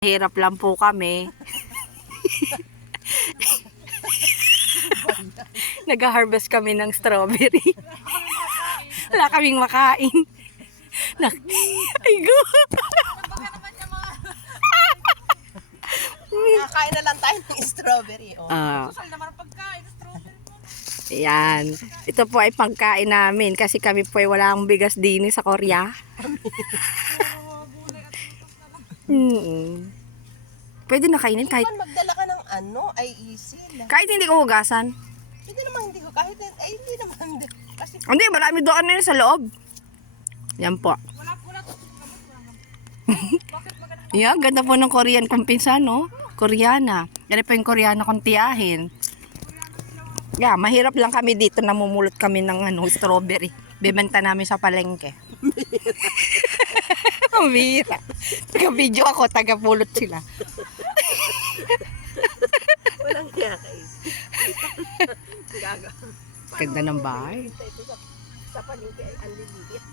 Hirap lang po kami. Nag-harvest kami ng strawberry. Wala kaming makain. Ay, go! Nakain na lang tayo ng strawberry. Oh. Social naman ang pagkain, strawberry. Yan. Ito po ay pagkain namin kasi kami po ay walang bigas din sa Korea. Pwede na kainin kahit Magdala ka ng ay easy lang. kahit hindi ko hugasan. Hindi naman hindi ko kahit hindi naman kasi Hindi, marami doon na yun sa loob. Yan po. Yeah, ganda po ng Korean kong pinsan, no? Koreana. Yan po yung Koreana kong tiyahin. Yeah, mahirap lang kami dito, namumulot kami ng strawberry. Bebenta namin sa palengke. Ang bira. Taga-video ako, taga-pulot sila. walang kaya guys. Gaga. Ganda ng bahay. Sa palengke ay ang liliit.